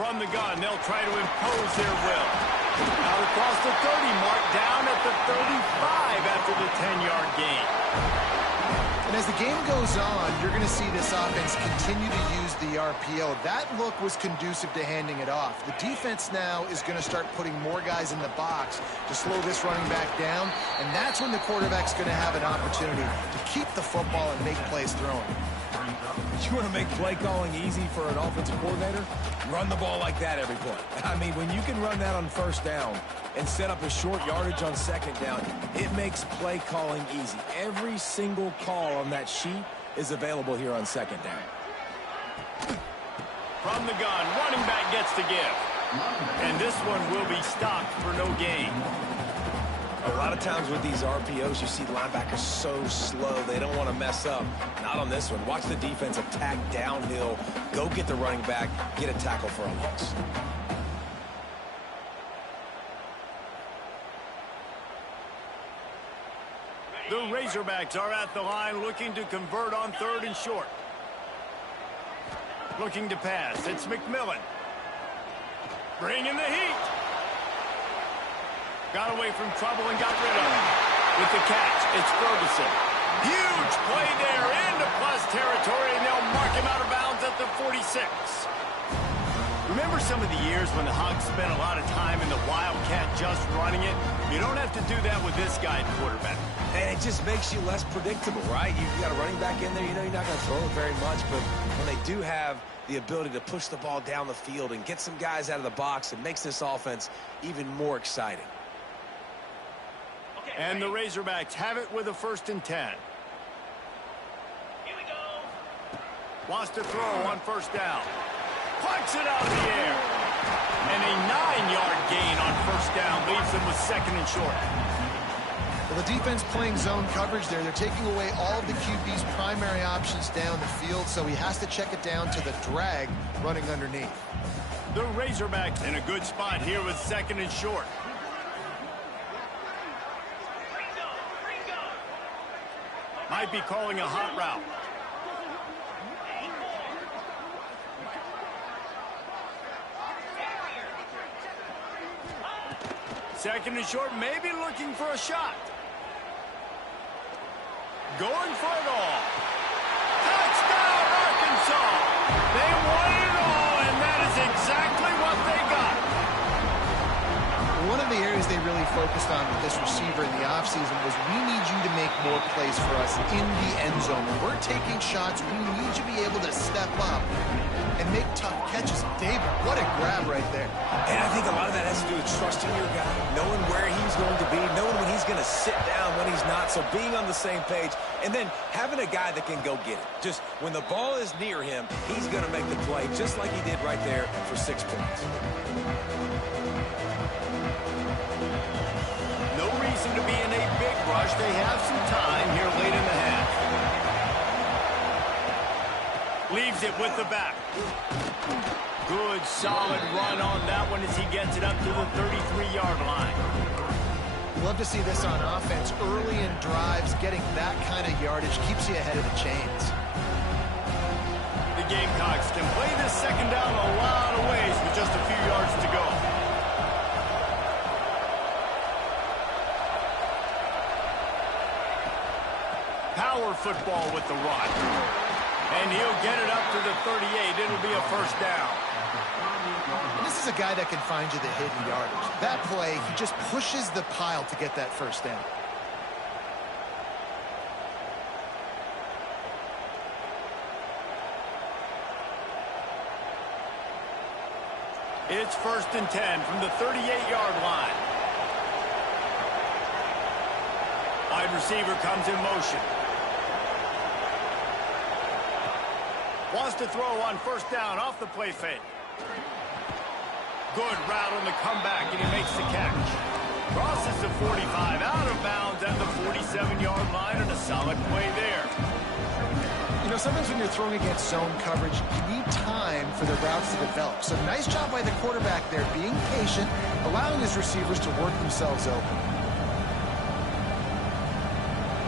from the gun. They'll try to impose their will. Out across the 30 mark, down at the 35 after the 10-yard gain. And as the game goes on, you're going to see this offense continue to use the RPO. That look was conducive to handing it off. The defense now is going to start putting more guys in the box to slow this running back down, and that's when the quarterback's going to have an opportunity to keep the football and make plays throwing. You want to make play calling easy for an offensive coordinator? Run the ball like that every play. I mean, when you can run that on first down and set up a short yardage on second down, it makes play calling easy. Every single call on that sheet is available here on second down. From the gun, running back gets to give. And this one will be stopped for no gain. A lot of times with these RPOs, you see linebackers so slow, they don't want to mess up. Not on this one. Watch the defense attack downhill, go get the running back, get a tackle for a loss. The Razorbacks are at the line looking to convert on 3rd and short. Looking to pass. It's McMillan. Bringing the heat. Got away from trouble and got rid of it. With the catch, it's Ferguson. Huge play there into plus territory, and they'll mark him out of bounds at the 46. Remember some of the years when the Hogs spent a lot of time in the Wildcat just running it? You don't have to do that with this guy at quarterback. And it just makes you less predictable, right? You got a running back in there, you know you're not going to throw it very much, but when they do have the ability to push the ball down the field and get some guys out of the box, it makes this offense even more exciting. And the Razorbacks have it with a 1st and 10. Here we go. Wants to throw on 1st down. Punts it out of the air. And a 9-yard gain on 1st down leaves them with 2nd and short. Well, the defense playing zone coverage there. They're taking away all of the QB's primary options down the field, so he has to check it down to the drag running underneath. The Razorbacks in a good spot here with 2nd and short. Might be calling a hot route. Second and short, maybe looking for a shot. Going for it all. Touchdown, Arkansas! They won it all, and that is exactly what they got. One of the areas they really focused on with this receiver in the offseason was, we need you to make more plays for us in the end zone. When we're taking shots, we need you to be able to step up and make tough catches. David, what a grab right there. And I think a lot of that has to do with trusting your guy, knowing where he's going to be, knowing when he's going to sit down, when he's not, so being on the same page, and then having a guy that can go get it. Just when the ball is near him, he's going to make the play, just like he did right there for 6 points. No reason to be in a big rush. They have some time here late in the half. Leaves it with the back. Good, solid run on that one as he gets it up to the 33-yard line. Love to see this on offense. Early in drives, getting that kind of yardage keeps you ahead of the chains. The Gamecocks can play this 2nd down a lot of ways with just a few yards to go. Power football with the run. And he'll get it up to the 38. It'll be a 1st down. And this is a guy that can find you the hidden yardage. That play, he just pushes the pile to get that 1st down. It's 1st and 10 from the 38-yard line. Wide receiver comes in motion. Wants to throw on 1st down off the play fake. Good route on the comeback, and he makes the catch. Crosses the 45, out of bounds at the 47-yard line, and a solid play there. You know, sometimes when you're throwing against zone coverage, you need time for the routes to develop. So nice job by the quarterback there, being patient, allowing his receivers to work themselves open.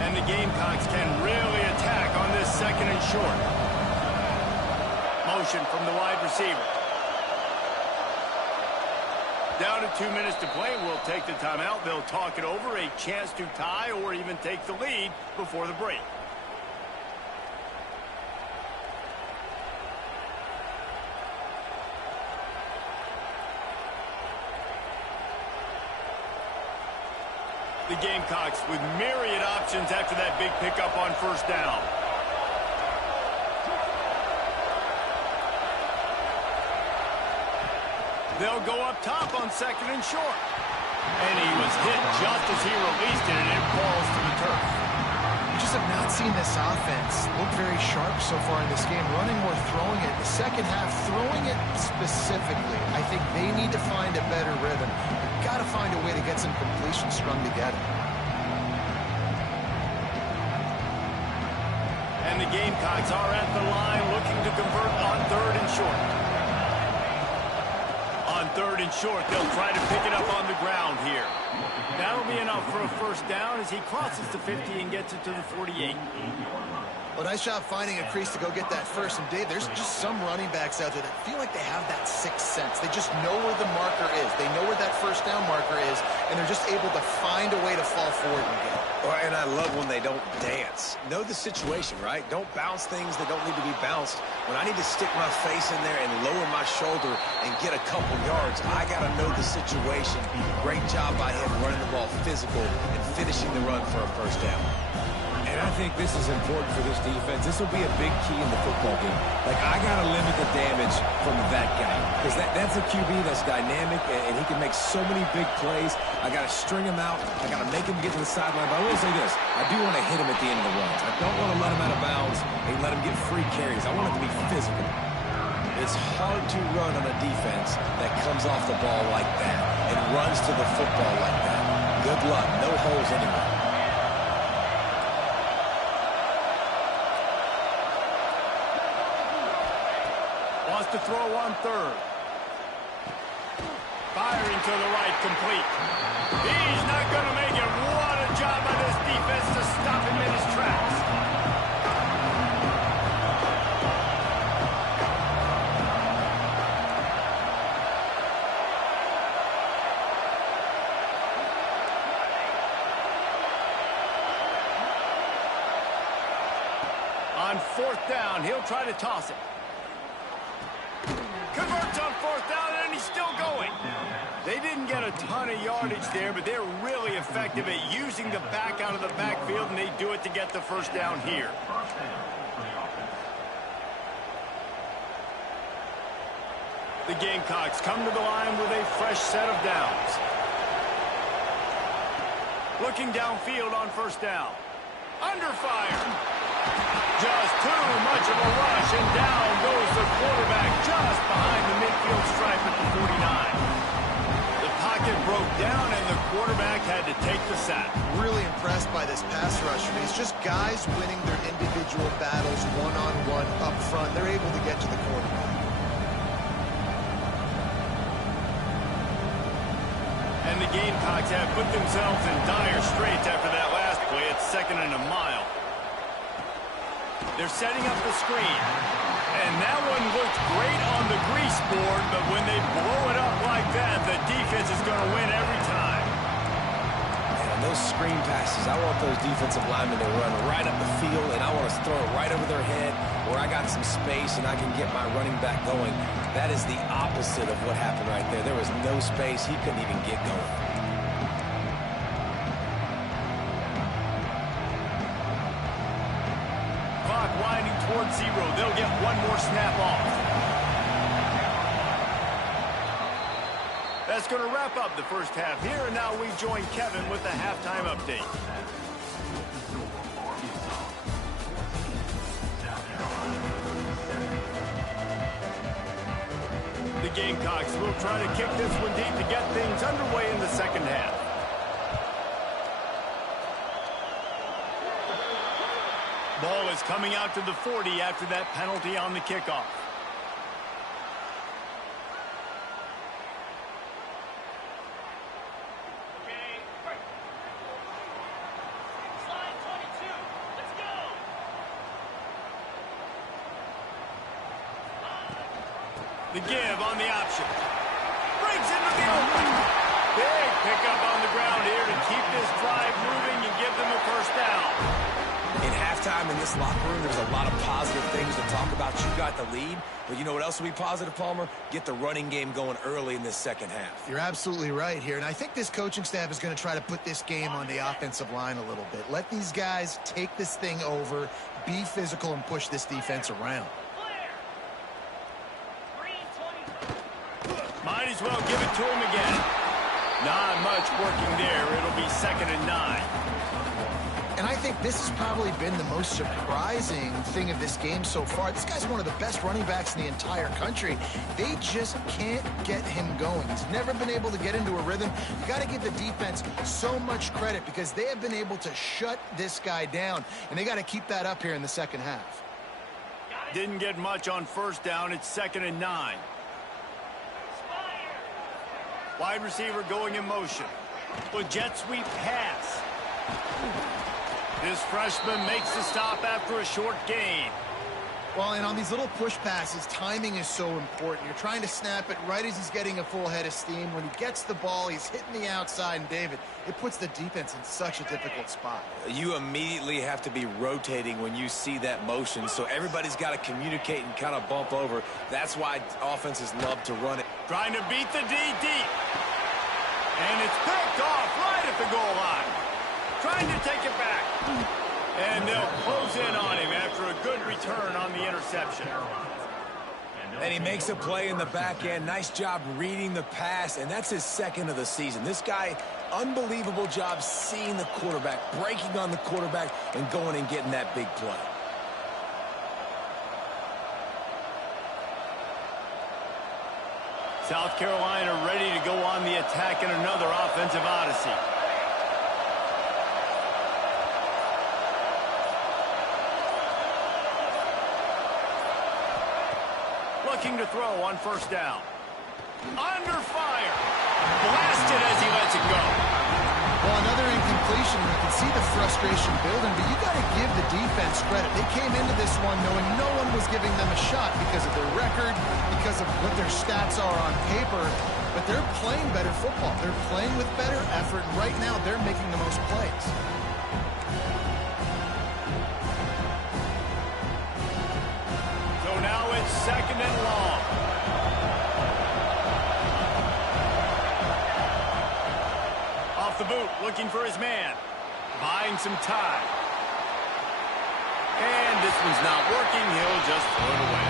And the Gamecocks can really attack on this 2nd and short. Motion from the wide receiver. Down to 2 minutes to play. We'll take the timeout. They'll talk it over. A chance to tie or even take the lead before the break. The Gamecocks with myriad options after that big pickup on first down. They'll go up top on second and short. And he was hit just as he released it, and it falls to the turf. You just have not seen this offense look very sharp so far in this game, running or throwing it. The second half, throwing it specifically, I think they need to find a better rhythm. You've got to find a way to get some completions strung together. And the Gamecocks are at the line looking to convert on third and short. On third and short, they'll try to pick it up on the ground here. That'll be enough for a first down as he crosses the 50 and gets it to the 48. Well, nice job finding a crease to go get that first. And, Dave, there's just some running backs out there that feel like they have that sixth sense. They just know where the marker is. They know where that first down marker is, and they're just able to find a way to fall forward and get it. And I love when they don't dance. Know the situation, right? Don't bounce things that don't need to be bounced. When I need to stick my face in there and lower my shoulder and get a couple yards, I got to know the situation. Great job by him running the ball physical and finishing the run for a first down. And I think this is important for this defense. This will be a big key in the football game. Like, I got to limit the damage from that guy. Because that's a QB that's dynamic, and he can make so many big plays. I got to string him out. I got to make him get to the sideline. But I will say this. I do want to hit him at the end of the runs. I don't want to let him out of bounds and let him get free carries. I want it to be physical. It's hard to run on a defense that comes off the ball like that and runs to the football like that. Good luck. No holes anywhere. To throw on third. Firing to the right, complete. He's not going to make it. What a job by this defense to stop him in his tracks. On fourth down, he'll try to toss it. Converts on fourth down, and he's still going. They didn't get a ton of yardage there, but they're really effective at using the back out of the backfield, and they do it to get the first down here. The Gamecocks come to the line with a fresh set of downs. Looking downfield on first down. Under fire. Just too much of a rush, and down goes the quarterback just behind the midfield stripe at the 49. The pocket broke down, and the quarterback had to take the sack. Really impressed by this pass rush. It's just guys winning their individual battles one-on-one up front. They're able to get to the quarterback. And the Gamecocks have put themselves in dire straits after that last play. It's second and a mile. They're setting up the screen. And that one looked great on the grease board, but when they blow it up like that, the defense is going to win every time. And on those screen passes, I want those defensive linemen to run right up the field, and I want to throw it right over their head where I got some space and I can get my running back going. That is the opposite of what happened right there. There was no space. He couldn't even get going. Winding towards zero. They'll get one more snap off. That's going to wrap up the first half here, and now we join Kevin with the halftime update. The Gamecocks will try to kick this one deep to get things underway in the second half. Ball is coming out to the 40 after that penalty on the kickoff. Slide 22. Let's go. The give on the option. Breaks into the open. pickup on the ground here to keep this drive moving and give them a first down. In halftime in this locker room, there's a lot of positive things to talk about. You got the lead, but you know what else will be positive, Palmer? Get the running game going early in this second half. You're absolutely right here, and I think this coaching staff is going to try to put this game on the offensive line a little bit. Let these guys take this thing over, be physical, and push this defense around. Might as well give it to him again. Not much working there. It'll be 2nd and 9. And I think this has probably been the most surprising thing of this game so far. This guy's one of the best running backs in the entire country. They just can't get him going. He's never been able to get into a rhythm. You got to give the defense so much credit because they have been able to shut this guy down, and they got to keep that up here in the second half. Didn't get much on first down. It's 2nd and 9. Wide receiver going in motion. The jet sweep pass. This freshman makes the stop after a short gain. Well, and on these little push passes, timing is so important. You're trying to snap it right as he's getting a full head of steam. When he gets the ball, he's hitting the outside, and David, it puts the defense in such a difficult spot. You immediately have to be rotating when you see that motion, so everybody's got to communicate and kind of bump over. That's why offenses love to run it. Trying to beat the D deep. And it's picked off right at the goal line. Trying to take it back. And they'll close in on him after a good return on the interception. And he makes a play in the back end. Nice job reading the pass, and that's his 2nd of the season. This guy, unbelievable job seeing the quarterback, breaking on the quarterback, and going and getting that big play. South Carolina ready to go on the attack in another offensive odyssey. Looking to throw on first down. Under fire. Blasted as he lets it go. Well, another incompletion. You can see the frustration building, but you got to give the defense credit. They came into this one knowing no one was giving them a shot because of their record, because of what their stats are on paper, but they're playing better football. They're playing with better effort, and right now they're making the most plays. So now it's 2nd and long. Off the boot, looking for his man. Buying some time. And this one's not working. He'll just throw it away.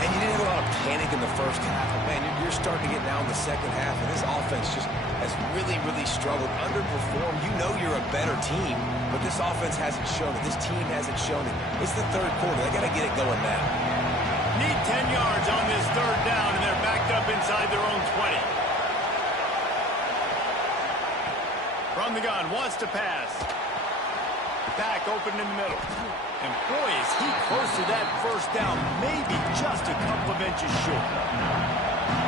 And you didn't have a lot of panic in the first half, but man, you're starting to get down in the second half, and this offense just has really, really struggled, underperformed. You know you're a better team, but this offense hasn't shown it. This team hasn't shown it. It's the 3rd quarter. They got to get it going now. Need 10 yards on this 3rd down, and they're backed up inside their own 20. From the gun, wants to pass. Back open in the middle. And boy, is he close to that first down, maybe just a couple of inches short.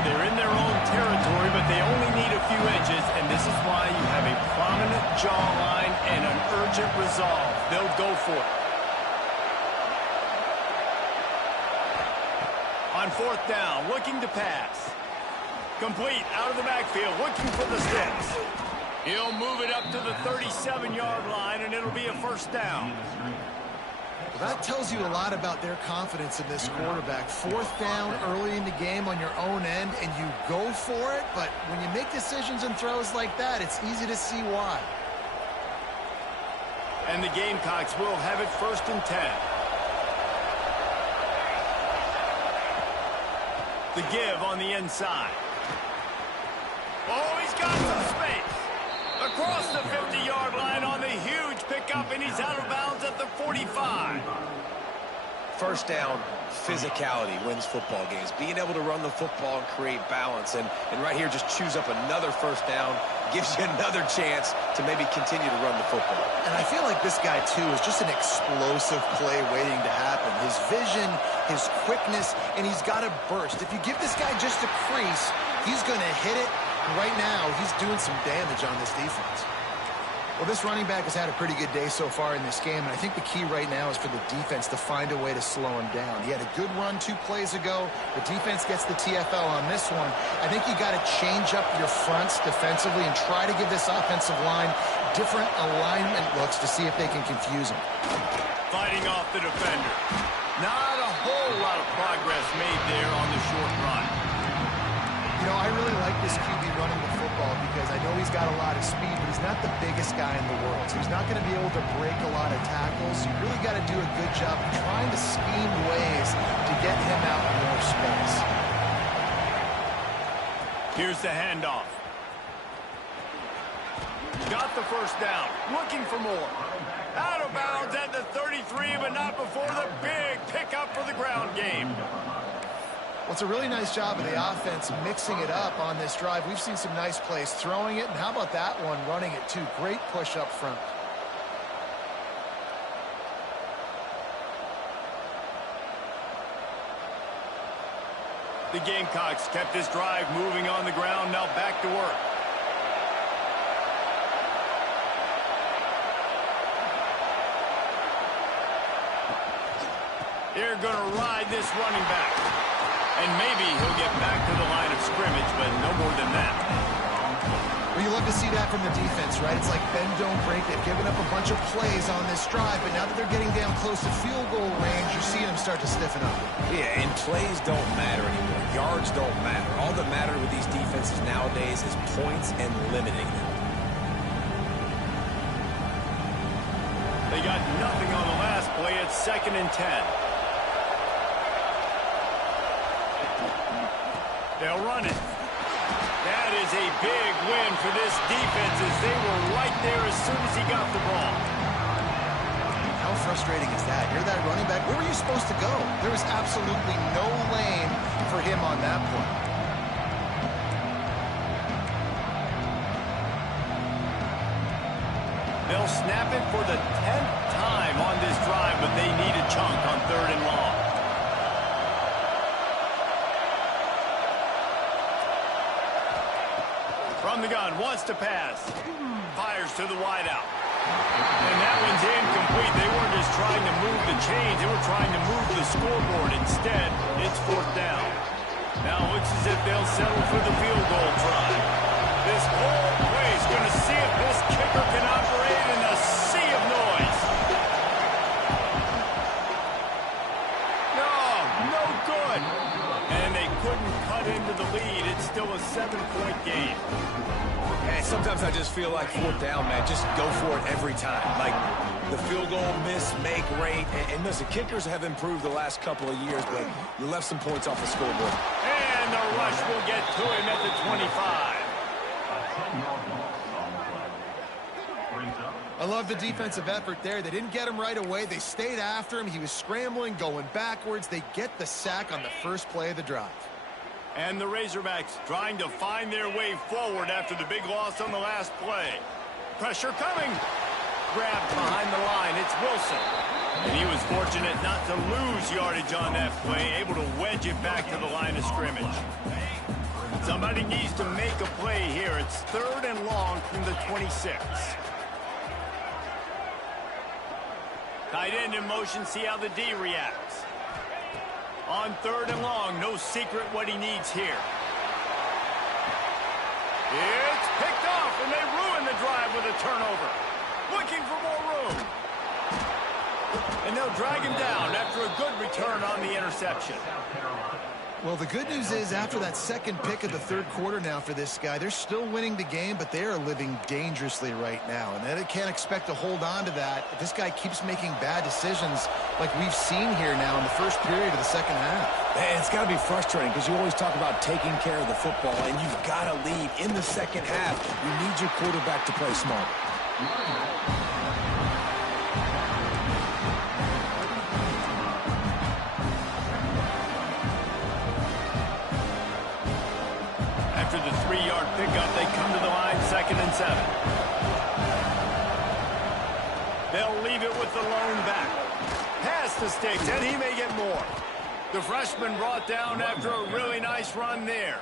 They're in their own territory, but they only need a few inches, and this is why you have a prominent jawline and an urgent resolve. They'll go for it. On 4th down, looking to pass. Complete, out of the backfield, looking for the sticks. He'll move it up to the 37-yard line, and it'll be a first down. Well, that tells you a lot about their confidence in this quarterback. 4th down early in the game on your own end, and you go for it, but when you make decisions and throws like that, it's easy to see why. And the Gamecocks will have it 1st and 10. The give on the inside. Oh, he's got some space. Across the 50-yard line on the huge pickup, and he's out of bounds at the 45. First down, physicality wins football games. Being able to run the football and create balance. And right here, just choose up another first down, gives you another chance to maybe continue to run the football. And I feel like this guy, too, is just an explosive play waiting to happen. His vision, his quickness, and he's got a burst. If you give this guy just a crease, he's going to hit it. Right now, he's doing some damage on this defense. Well, this running back has had a pretty good day so far in this game, and I think the key right now is for the defense to find a way to slow him down. He had a good run 2 plays ago. The defense gets the TFL on this one. I think you got to change up your fronts defensively and try to give this offensive line different alignment looks to see if they can confuse him. Fighting off the defender. Not a whole lot of progress made there on the short run. You know, I really like this QB running the football because I know he's got a lot of speed, but he's not the biggest guy in the world. So he's not going to be able to break a lot of tackles. You really got to do a good job of trying to scheme ways to get him out in more space. Here's the handoff. Got the first down. Looking for more. Out of bounds at the 33, but not before the big pickup for the ground game. Well, it's a really nice job of the offense mixing it up on this drive. We've seen some nice plays throwing it, and how about that one running it too? Great push up front. The Gamecocks kept this drive moving on the ground, now back to work. They're going to ride this running back. And maybe he'll get back to the line of scrimmage, but no more than that. Well, you love to see that from the defense, right? It's like bend, don't break. They've given up a bunch of plays on this drive, but now that they're getting down close to field goal range, you're seeing them start to stiffen up. Yeah, and plays don't matter anymore. Yards don't matter. All that matter with these defenses nowadays is points and limiting them. They got nothing on the last play. It's 2nd and 10. They'll run it. That is a big win for this defense as they were right there as soon as he got the ball. How frustrating is that? You're that running back. Where were you supposed to go? There was absolutely no lane for him on that point. They'll snap it for the 10th time on this drive, but they need a chunk on 3rd and long. From the gun, wants to pass. Fires to the wideout. And that one's incomplete. They weren't just trying to move the chains. They were trying to move the scoreboard. Instead, it's 4th down. Now it looks as if they'll settle for the field goal try. This whole place going to see if this kicker can operate in a sea of noise. No good. And they couldn't cut into the lead. It's still a 7-point game. And sometimes I just feel like 4th down, man. Just go for it every time. Like the field goal miss, make rate. And listen, kickers have improved the last couple of years, but you left some points off the scoreboard. And the rush will get to him at the 25. I love the defensive effort there. They didn't get him right away. They stayed after him. He was scrambling, going backwards. They get the sack on the first play of the drive. And the Razorbacks trying to find their way forward after the big loss on the last play. Pressure coming. Grabbed behind the line. It's Wilson. And he was fortunate not to lose yardage on that play, able to wedge it back to the line of scrimmage. Somebody needs to make a play here. It's 3rd and long from the 26. Tight end in motion, see how the D reacts. On 3rd and long, no secret what he needs here. It's picked off, and they ruin the drive with a turnover. Looking for more room. And they'll drag him down after a good return on the interception. Well, the good news is after that second pick of the 3rd quarter now for this guy, they're still winning the game, but they are living dangerously right now. And they can't expect to hold on to that if this guy keeps making bad decisions like we've seen here now in the first period of the second half. Man, it's got to be frustrating because you always talk about taking care of the football, and you've got to lead in the second half. You need your quarterback to play smart. After the 3-yard pickup, they come to the line, 2nd and 7. They'll leave it with the lone back. Pass the sticks, and he may get more. The freshman brought down after a really nice run there.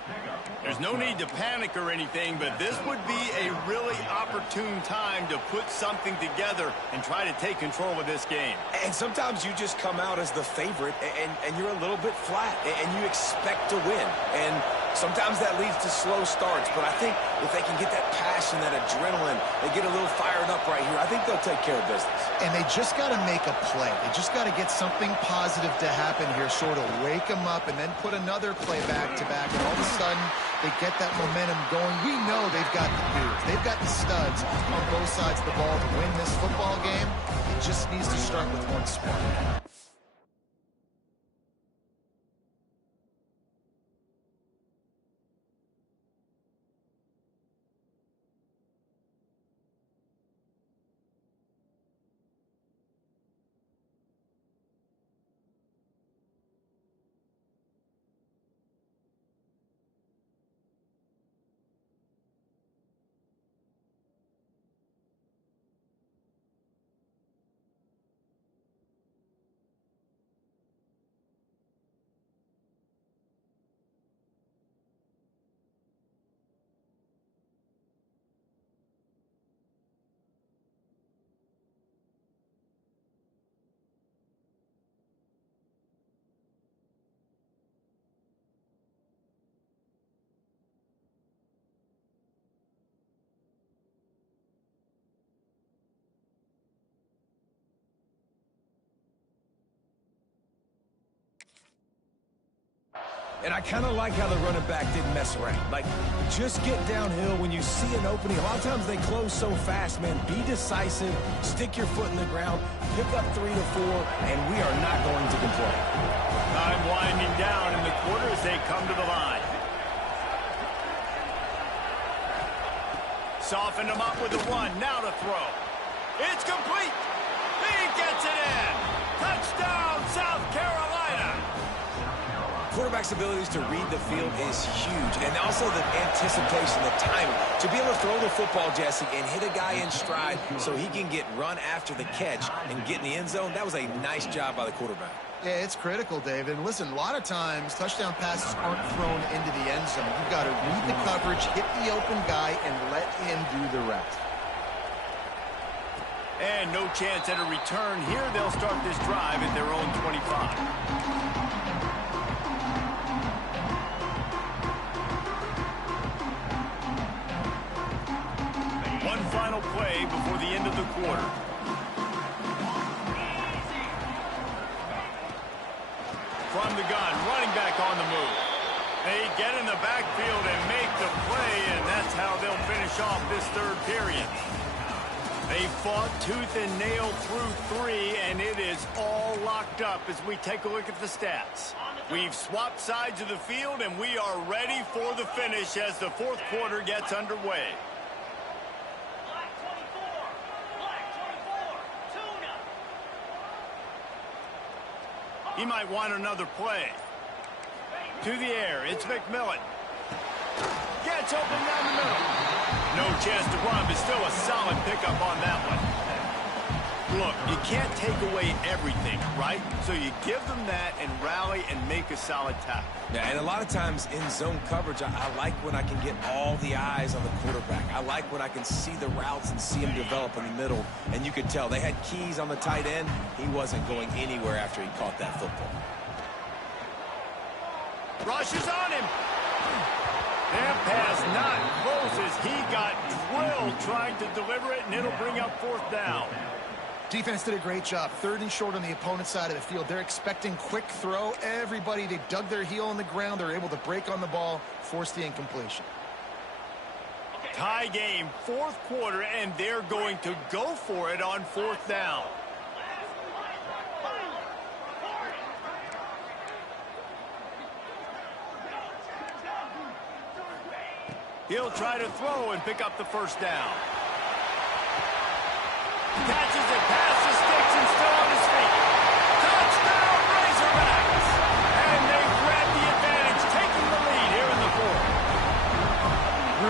There's no need to panic or anything, but this would be a really opportune time to put something together and try to take control of this game. And sometimes you just come out as the favorite, and you're a little bit flat, and you expect to win. And sometimes that leads to slow starts, but I think if they can get that passion, that adrenaline, they get a little fired up right here, I think they'll take care of business. And they just got to make a play. They just got to get something positive to happen here, sort of wake them up, and then put another play back-to-back, and all of a sudden they get that momentum going. We know they've got the dudes. They've got the studs on both sides of the ball to win this football game. It just needs to start with one spark. And I kind of like how the running back didn't mess around. Like, just get downhill when you see an opening. A lot of times they close so fast, man. Be decisive, stick your foot in the ground, pick up 3 to 4, and we are not going to complain. Time winding down in the quarter as they come to the line. Softened them up with the run. Now to throw. It's complete. He gets it in. Touchdown, South Carolina. Quarterback's abilities to read the field is huge, and also the anticipation, the timing. To be able to throw the football, Jesse, and hit a guy in stride so he can get run after the catch and get in the end zone, that was a nice job by the quarterback. Yeah, it's critical, David. And listen, a lot of times touchdown passes aren't thrown into the end zone. You've got to read the coverage, hit the open guy, and let him do the rest. And no chance at a return here. They'll start this drive at their own 25. Final play before the end of the quarter. From the gun, running back on the move. They get in the backfield and make the play, and that's how they'll finish off this third period. They fought tooth and nail through 3, and it is all locked up as we take a look at the stats. We've swapped sides of the field, and we are ready for the finish as the fourth quarter gets underway. He might want another play. To the air, it's McMillan. Gets open down the middle. No chance to run, but still a solid pickup on that one. Look, you can't take away everything, right? So you give them that and rally and make a solid tackle. Yeah, and a lot of times in zone coverage, I like when I can get all the eyes on the quarterback. I like when I can see the routes and see him develop in the middle. And you could tell they had keys on the tight end. He wasn't going anywhere after he caught that football. Rush is on him. That pass not close as he got drilled trying to deliver it, and it'll bring up fourth down. Defense did a great job. 3rd and short on the opponent's side of the field. They're expecting quick throw. Everybody, they dug their heel in the ground. They're able to break on the ball, force the incompletion. Tie game, fourth quarter, and they're going to go for it on 4th down. He'll try to throw and pick up the first down. Catches it past the sticks and still on his feet. Touchdown, Razorbacks! And they grab the advantage, taking the lead here in the fourth.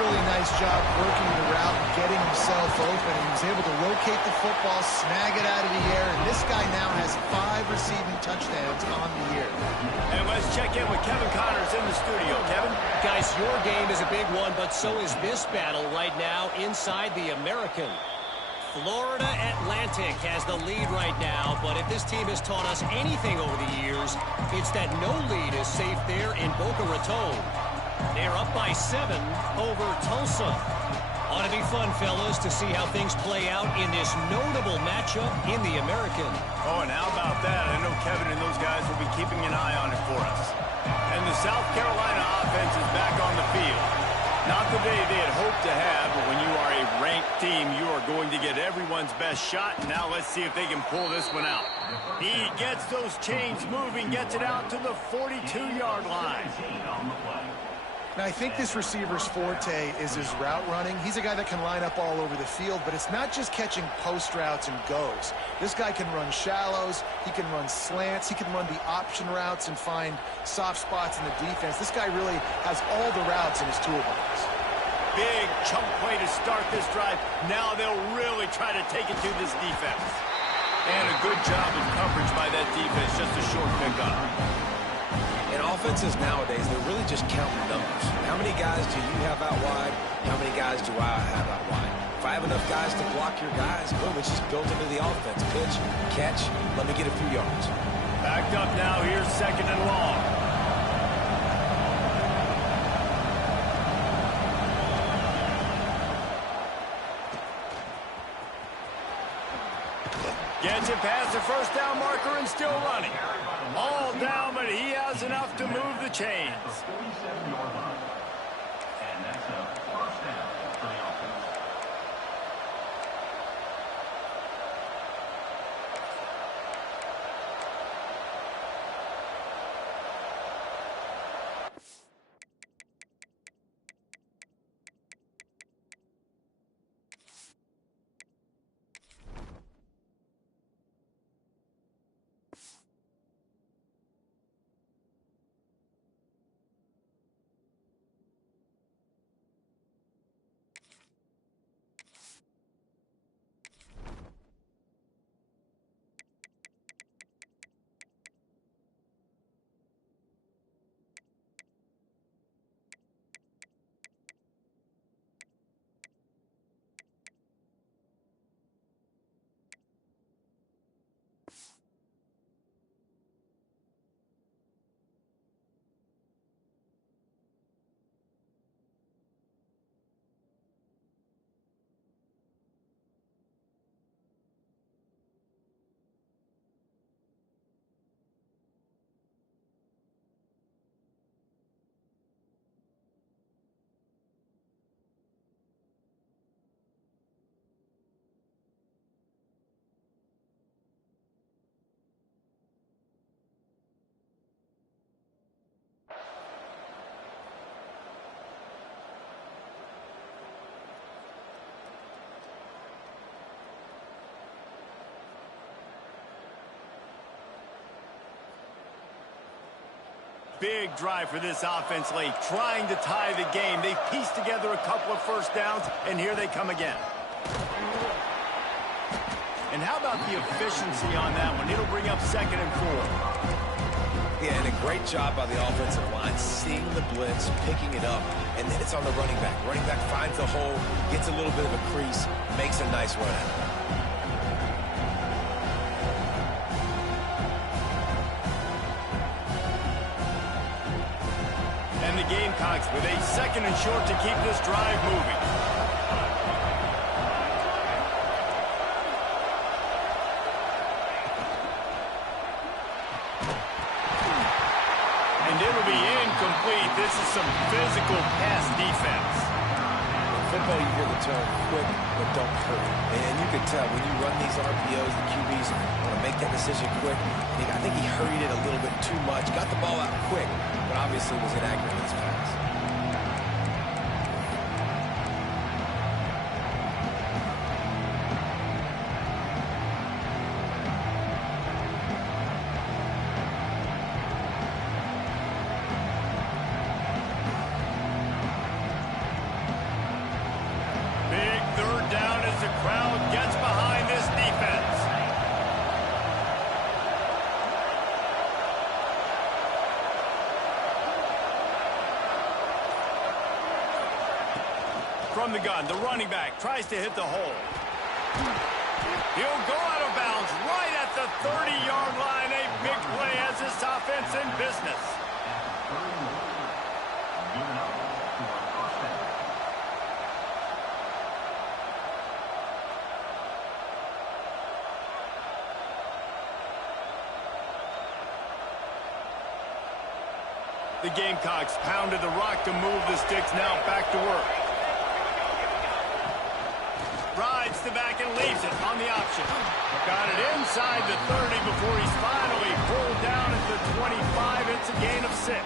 Really nice job working the route. getting himself open. He was able to locate the football, snag it out of the air, and this guy now has 5 receiving touchdowns on the year. And let's check in with Kevin Connors in the studio. Kevin? Guys, your game is a big one, but so is this battle right now inside the American. Florida Atlantic has the lead right now, but if this team has taught us anything over the years, it's that no lead is safe there in Boca Raton. They're up by 7 over Tulsa. Ought to be fun, fellas, to see how things play out in this notable matchup in the American. Oh, and how about that? I know Kevin and those guys will be keeping an eye on it for us. And the South Carolina offense is back on the field. Not the day they had hoped to have, but when you are a ranked team, you are going to get everyone's best shot. And now let's see if they can pull this one out. He gets those chains moving, gets it out to the 42-yard line. Now, I think this receiver's forte is his route running. He's a guy that can line up all over the field, but it's not just catching post routes and goes. This guy can run shallows, he can run slants, he can run the option routes and find soft spots in the defense. This guy really has all the routes in his toolbox. Big chunk play to start this drive. Now they'll really try to take it to this defense. And a good job of coverage by that defense, just a short pickup. In offenses nowadays, they're really just counting numbers. How many guys do you have out wide? How many guys do I have out wide? If I have enough guys to block your guys, boom, it's just built into the offense. Pitch, catch, let me get a few yards. Backed up now, here's 2nd and long. Gets it past the first down marker and still running. All down, but he has enough to move the chains. And that's a first down for the offense. Big drive for this offense late, trying to tie the game. They've pieced together a couple of first downs, and here they come again. And how about the efficiency on that one? It'll bring up 2nd and 4. Yeah, and a great job by the offensive line, seeing the blitz, picking it up, and then it's on the running back. Running back finds the hole, gets a little bit of a crease, makes a nice run at it. And the Gamecocks with a 2nd and short to keep this drive moving. And it'll be incomplete. This is some physical pass defense. In football, you hear the term quick, but don't hurt. And you can tell when you run these RPOs, the QBs want to make that decision quick. I think he hurried it a little bit too much. Got the ball out quick, but obviously was inaccurate in his pass. From the gun, the running back tries to hit the hole. He'll go out of bounds right at the 30-yard line. A big play has this offense in business. The Gamecocks pounded the rock to move the sticks. Now back to work. Rides the back and leaves it on the option. Got it inside the 30 before he's finally pulled down at the 25. It's a gain of 6.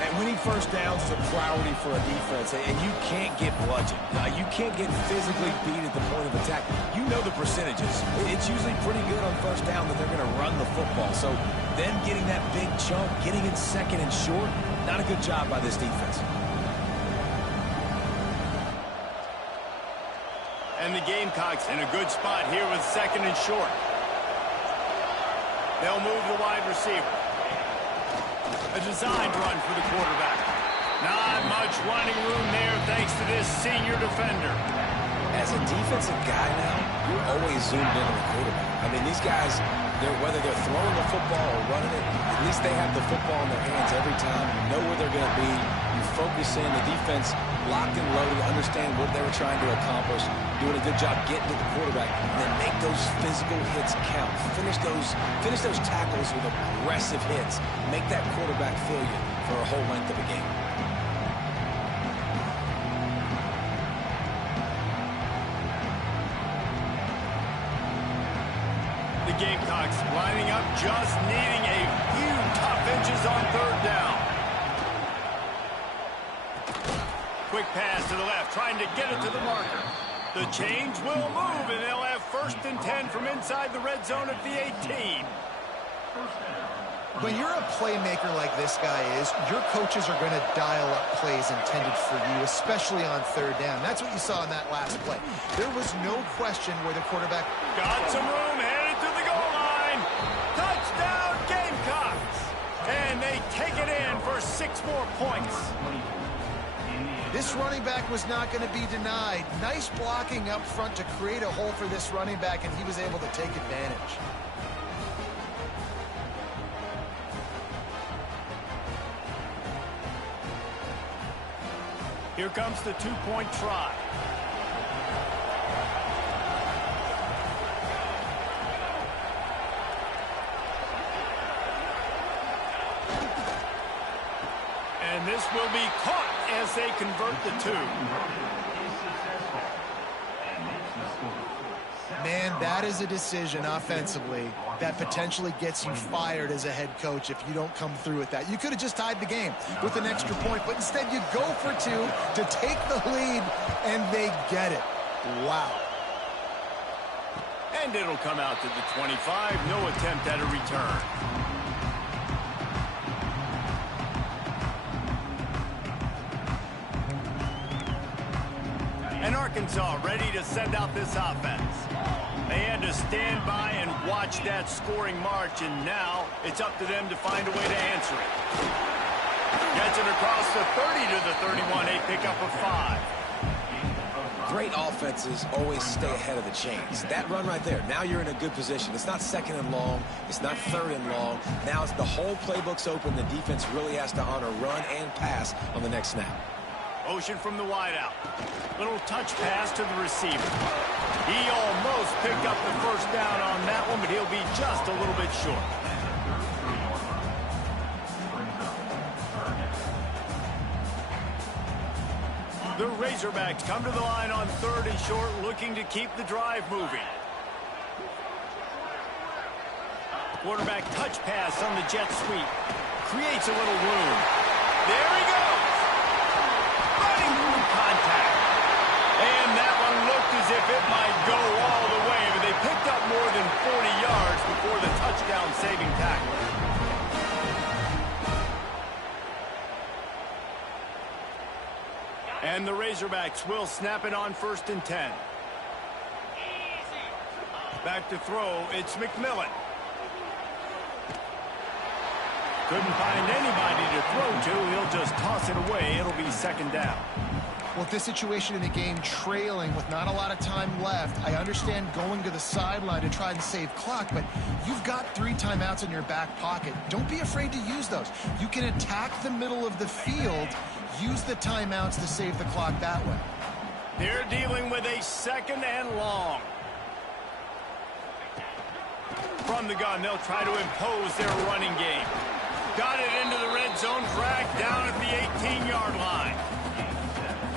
And winning first downs is a priority for a defense, and you can't get bludgeoned. You can't get physically beat at the point of attack. You know the percentages. It's usually pretty good on first down that they're going to run the football. So them getting that big chunk, getting it second and short, not a good job by this defense. And the Gamecocks in a good spot here with second and short. They'll move the wide receiver. A designed run for the quarterback. Not much running room there thanks to this senior defender. As a defensive guy now, you're always zoomed in on the quarterback. I mean, these guys, whether they're throwing the football or running it, at least they have the football in their hands every time. You know where they're going to be. You focus in. The defense locked and loaded, understand what they were trying to accomplish, doing a good job getting to the quarterback, and then make those physical hits count. Finish those tackles with aggressive hits. Make that quarterback feel you for a whole length of a game. The Gamecocks lining up, just needing a few tough inches on third down. Quick pass to the left, trying to get it to the marker. The change will move, and they'll have 1st and 10 from inside the red zone at the 18. When you're a playmaker like this guy is, your coaches are going to dial up plays intended for you, especially on third down. That's what you saw in that last play. There was no question where the quarterback got some room, headed to the goal line. Touchdown, Gamecocks! And they take it in for 6 more points. This running back was not going to be denied. Nice blocking up front to create a hole for this running back, and he was able to take advantage. Here comes the 2-point try. And this will be caught as they convert the 2. Man, that is a decision offensively that potentially gets you fired as a head coach if you don't come through with that. You could have just tied the game with an extra point, but instead you go for 2 to take the lead, and they get it. Wow. And it'll come out to the 25. No attempt at a return. And Arkansas ready to send out this offense. They had to stand by and watch that scoring march, and now it's up to them to find a way to answer it. Gets it across the 30 to the 31, a pickup of 5. Great offenses always stay ahead of the chains. That run right there, now you're in a good position. It's not 2nd and long. It's not 3rd and long. Now it's the whole playbook's open. The defense really has to honor run and pass on the next snap. Motion from the wideout. Little touch pass to the receiver. He almost picked up the 1st down on that one, but he'll be just a little bit short. The Razorbacks come to the line on 3rd and short, looking to keep the drive moving. Quarterback touch pass on the jet sweep. Creates a little room. There he goes. Running through contact. And that one looked as if it might go all the way, but they picked up more than 40 yards before the touchdown-saving tackle. And the Razorbacks will snap it on 1st and 10. Back to throw, it's McMillan. Couldn't find anybody to throw to. He'll just toss it away. It'll be 2nd down. Well, this situation in the game, trailing with not a lot of time left, I understand going to the sideline to try and save clock, but you've got 3 timeouts in your back pocket. Don't be afraid to use those. You can attack the middle of the field, use the timeouts to save the clock that way. They're dealing with a 2nd and long. From the gun, they'll try to impose their running game. Got it into the red zone, dragged down at the 18-yard line.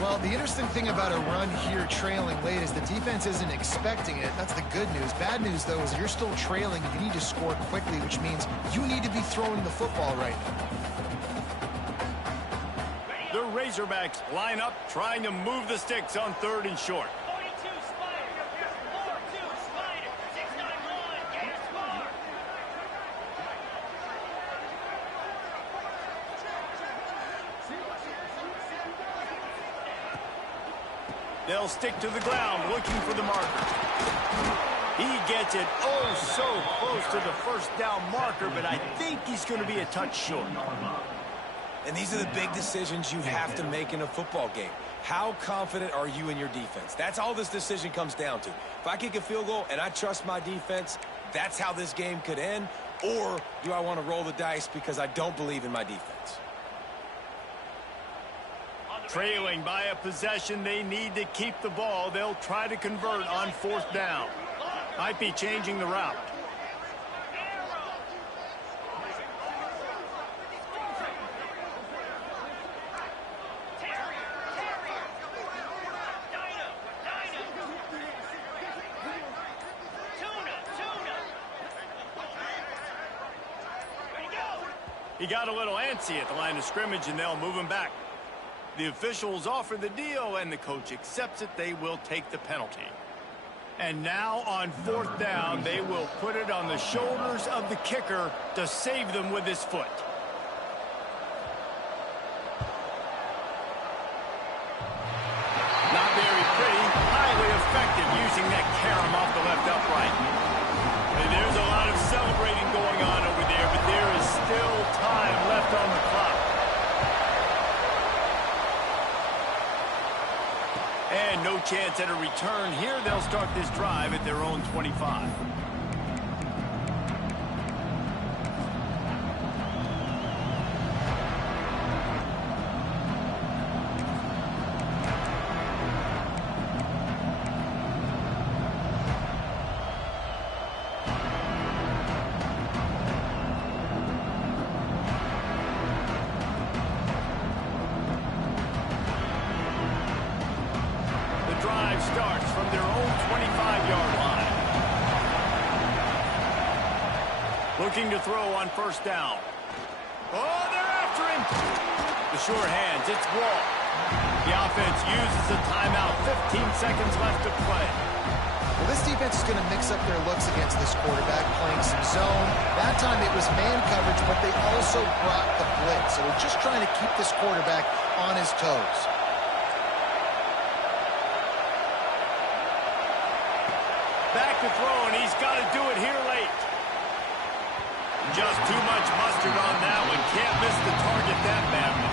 Well, the interesting thing about a run here trailing late is the defense isn't expecting it. That's the good news. Bad news, though, is you're still trailing. You need to score quickly, which means you need to be throwing the football right now. The Razorbacks line up, trying to move the sticks on 3rd and short. 42 Spider, 4-2 Spider, 6-9-1, Gators score. They'll stick to the ground, looking for the marker. He gets it oh so close to the 1st down marker, but I think he's going to be a touch short. And these are the big decisions you have to make in a football game. How confident are you in your defense? That's all this decision comes down to. If I kick a field goal and I trust my defense, that's how this game could end. Or do I want to roll the dice because I don't believe in my defense? Trailing by a possession, they need to keep the ball. They'll try to convert on 4th down. Might be changing the route. He got a little antsy at the line of scrimmage, and they'll move him back. The officials offer the deal, and the coach accepts it. They will take the penalty. And now on 4th down, they will put it on the shoulders of the kicker to save them with his foot. Not very pretty, highly effective using that carom off the left upright. And there's a lot of celebrating going on over there, but there is still time left on the clock. And no chance at a return here. They'll start this drive at their own 25. Starts from their own 25-yard line. Looking to throw on 1st down. Oh, they're after him. The sure hands, it's Wall. The offense uses a timeout. 15 seconds left to play. Well, this defense is going to mix up their looks against this quarterback, playing some zone. That time it was man coverage, but they also brought the blitz. So they're just trying to keep this quarterback on his toes. Back to throw, and he's got to do it here late. Just too much mustard on that one. Can't miss the target that badly.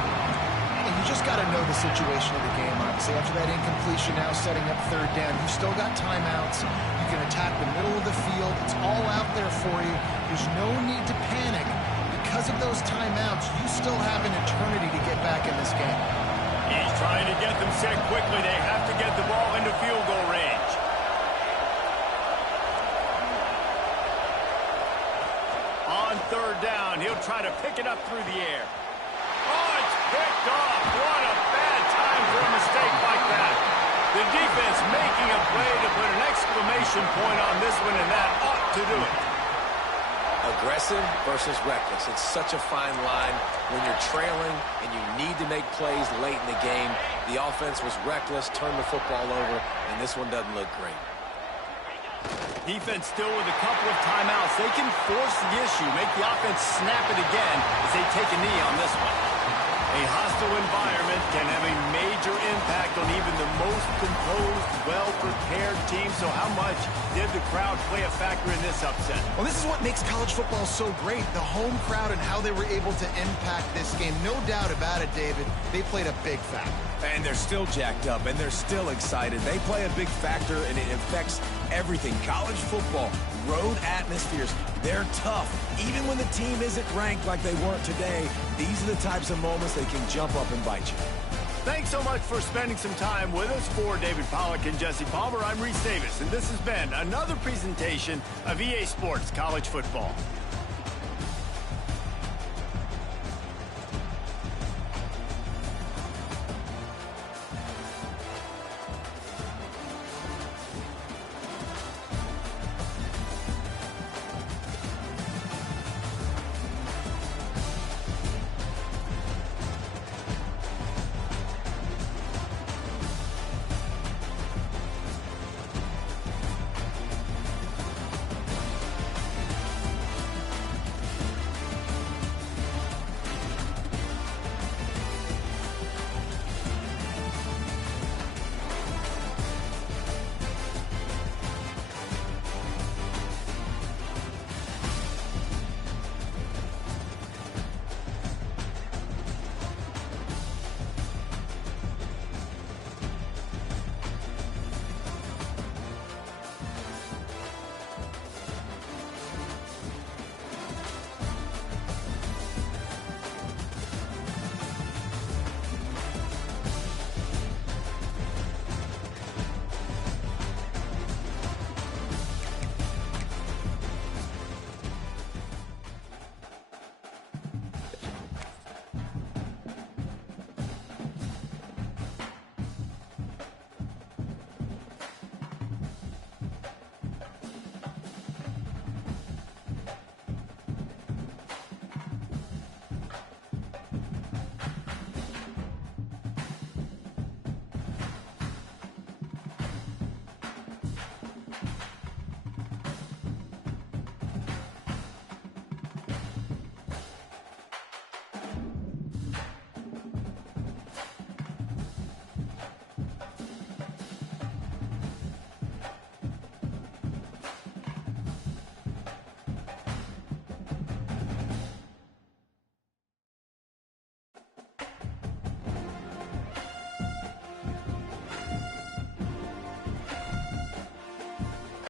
And you just got to know the situation of the game, obviously. After that incompletion, now setting up 3rd down. You still got timeouts. You can attack the middle of the field. It's all out there for you. There's no need to panic. Because of those timeouts, you still have an eternity to get back in this game. He's trying to get them set quickly. They have to get the ball into field goal range. On 3rd down, he'll try to pick it up through the air. Oh, it's picked off. What a bad time for a mistake like that. The defense making a play to put an exclamation point on this one, and that ought to do it. Aggressive versus reckless. It's such a fine line when you're trailing and you need to make plays late in the game. The offense was reckless, turned the football over, and this one doesn't look great. Defense still with a couple of timeouts. They can force the issue, make the offense snap it again as they take a knee on this one. A hostile environment can have a major impact on even the most most composed, well-prepared team. So how much did the crowd play a factor in this upset? Well, this is what makes college football so great, the home crowd and how they were able to impact this game. No doubt about it, David, they played a big factor. And they're still jacked up, and they're still excited. They play a big factor, and it affects everything. College football, road atmospheres, they're tough. Even when the team isn't ranked like they weren't today, these are the types of moments they can jump up and bite you. Thanks so much for spending some time with us. For David Pollack and Jesse Palmer, I'm Reese Davis, and this has been another presentation of EA Sports College Football.